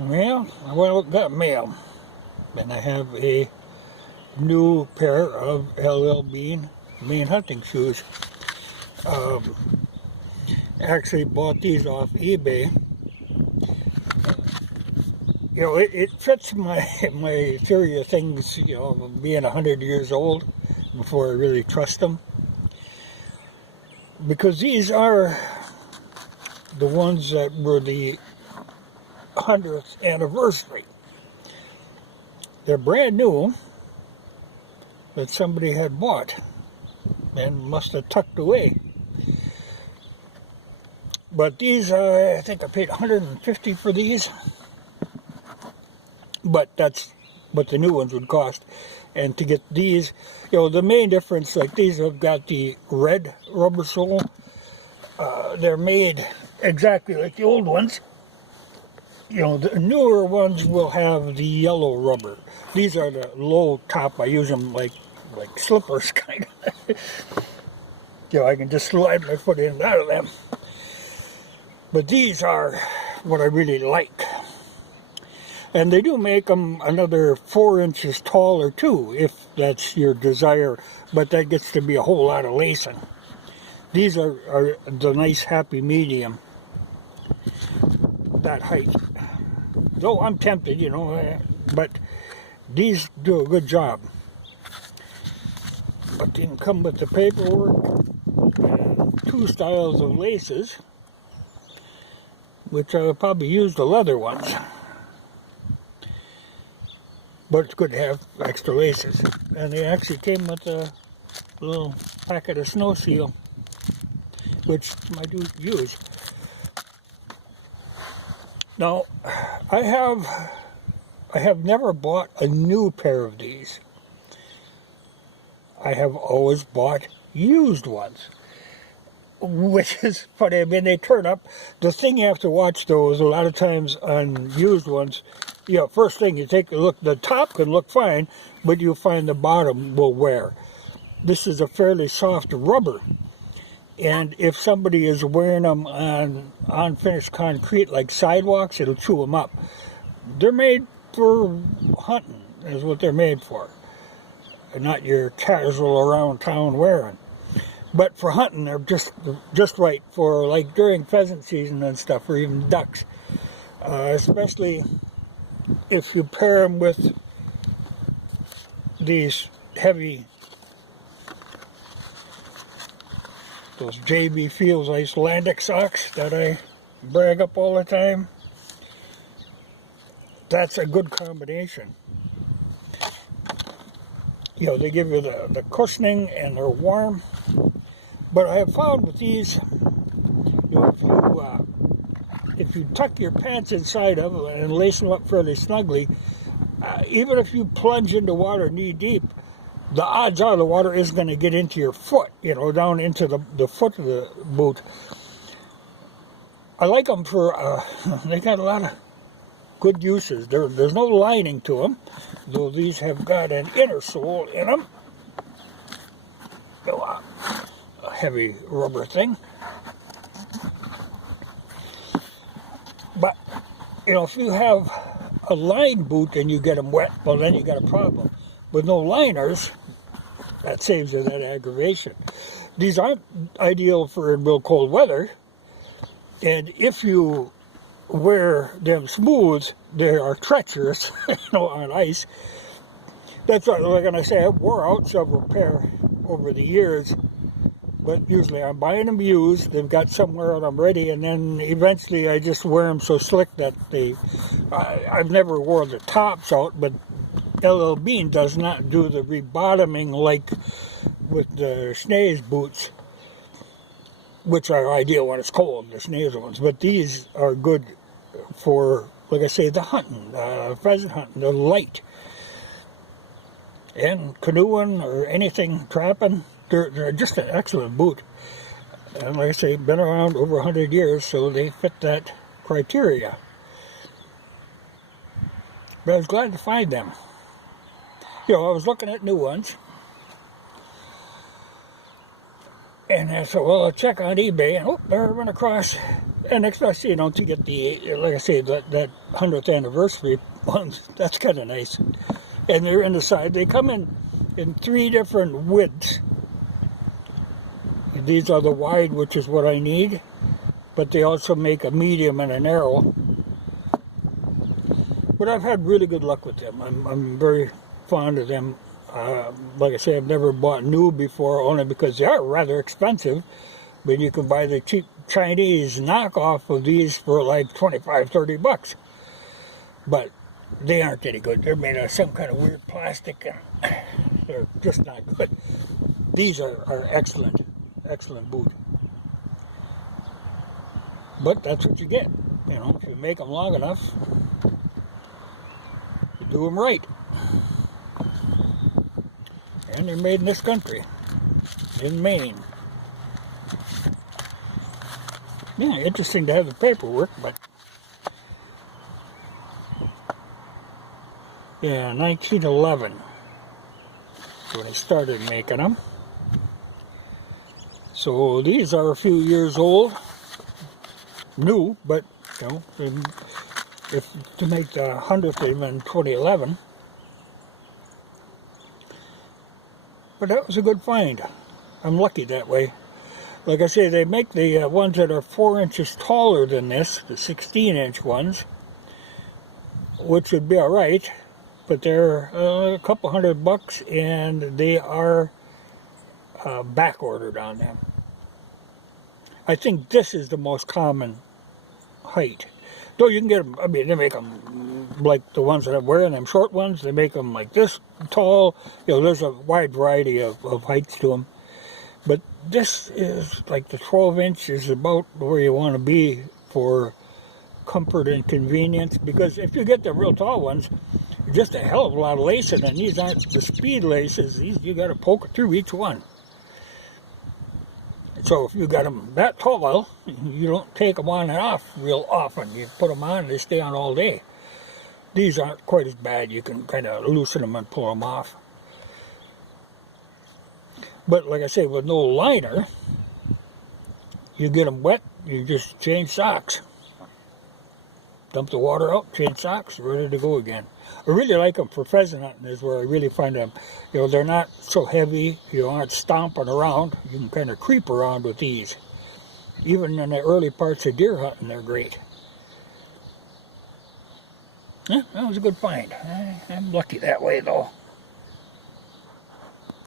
Well, I went and got mail, and I have a new pair of LL Bean Maine hunting shoes. Um, Actually bought these off eBay. You know, it fits my my theory of things, you know, being 100 years old before I really trust them. Because these are the ones that were the 100th anniversary. They're brand new that somebody had bought and must have tucked away. But these, I think I paid $150 for these. But that's what the new ones would cost. And to get these, you know, the main difference, like these have got the red rubber sole. They're made exactly like the old ones. You know, the newer ones will have the yellow rubber. These are the low top. I use them like slippers, kind of. You know, I can just slide my foot in and out of them. But these are what I really like. And they do make them another 4 inches taller too, if that's your desire. But that gets to be a whole lot of lacing. These are the nice happy medium, that height. Though I'm tempted, you know, but these do a good job. But they can come with the paperwork and 2 styles of laces, which I would probably use the leather ones. But it's good to have extra laces. And they actually came with a little packet of snow seal, which I do use. Now, I have never bought a new pair of these. I have always bought used ones, which is funny. I mean, they turn up. The thing you have to watch, though, is a lot of times on used ones, you know, first thing you take a look, the top can look fine, but you'll find the bottom will wear. This is a fairly soft rubber, and if somebody is wearing them on unfinished concrete like sidewalks, it'll chew them up. They're made for hunting, is what they're made for, and not your casual around town wearing. But for hunting, they're just right for like during pheasant season and stuff, or even ducks, especially if you pair them with these heavy, those JB Fields Icelandic socks that I brag up all the time. That's a good combination. You know, they give you the cushioning and they're warm. But I have found with these, you know, if you tuck your pants inside of them and lace them up fairly snugly, even if you plunge into water knee deep, the odds are the water is going to get into your foot, you know, down into the foot of the boot. I like them for, they got a lot of good uses. There's no lining to them, though these have got an inner sole in them. A heavy rubber thing. But, you know, if you have a lined boot and you get them wet, well, then you got a problem. With no liners, that saves you that aggravation. These aren't ideal for real cold weather, and if you wear them smooth, they are treacherous, you know, on ice. That's what, like I say, I wore out several pair over the years, but usually I'm buying them used. They've got somewhere and I'm ready, and then eventually I just wear them so slick that I've never wore the tops out, but LL Bean does not do the rebottoming like with the Schnee's boots, which are ideal when it's cold, the Schnee's ones. But these are good for, like I say, the hunting, pheasant hunting. They're light. And canoeing or anything, trapping, they're just an excellent boot. And like I say, been around over 100 years, so they fit that criteria. But I was glad to find them. You know, I was looking at new ones, and I said, well, I'll check on eBay, and there I run across And especially, you know, to get the, like I say, that 100th anniversary ones, that's kind of nice. And they're in the side. They come in 3 different widths. These are the wide, which is what I need. But they also make a medium and a narrow. But I've had really good luck with them. I'm very fond of them. Like I say, I've never bought new before, only because they are rather expensive. But you can buy the cheap Chinese knockoff of these for like 25, 30 bucks. But they aren't any good. They're made out of some kind of weird plastic. And they're just not good. These are excellent, excellent boot. But that's what you get. You know, if you make them long enough, you do them right. And they're made in this country, in Maine. Yeah, interesting to have the paperwork, but yeah, 1911 when they started making them. So these are a few years old, new, but you know, if to make the 100th in 2011. But that was a good find. I'm lucky that way. Like I say, they make the ones that are 4 inches taller than this, the 16-inch ones, which would be all right, but they're a couple $100, and they are back ordered on them. I think this is the most common height. Though you can get them, I mean, they make them like the ones that I'm wearing, them short ones, they make them like this tall. You know, there's a wide variety of heights to them. But this is like the 12-inch is about where you want to be for comfort and convenience. Because if you get the real tall ones, just a hell of a lot of lacing, and these aren't the speed laces. These you got to poke through each one. So if you got them that tall, you don't take them on and off real often. You put them on and they stay on all day. These aren't quite as bad. You can kind of loosen them and pull them off. But like I say, with no liner, you get them wet, you just change socks. Dump the water out, change socks, ready to go again. I really like them for pheasant hunting, is where I really find them. You know, they're not so heavy, you aren't stomping around. You can kind of creep around with these. Even in the early parts of deer hunting, they're great. Yeah, that was a good find. I'm lucky that way, though.